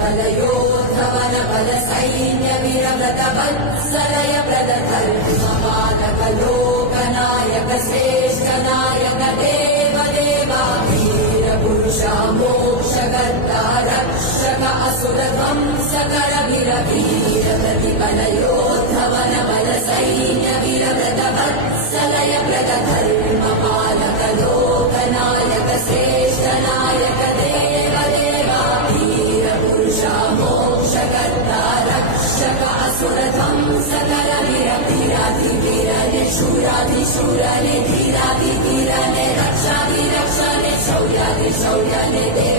बलयोद्धवन बल सैन्य वीरव्रत वत्सलय प्रदधर्मपालक लोकनायक श्रेष्ठ नायक देव देवा वीर पुरुष मोक्षकर्ता रक्षक असुर ध्वंसकर वीर वीर प्रतिबलयोद्धवन बल सैन्य वीरव्रत वत्सलय प्रदधर्मपालक लोकनायक श्रेष्ठ नायक देव देवा वीर पुरुष मोक्षकर्ता रक्षक असुर ध्वंसकर वीर वीराधि वीर निशूराधि शूर निधीराधि धीर ने रक्षाधि रक्ष ने शौर्याधि शौर्य ने देव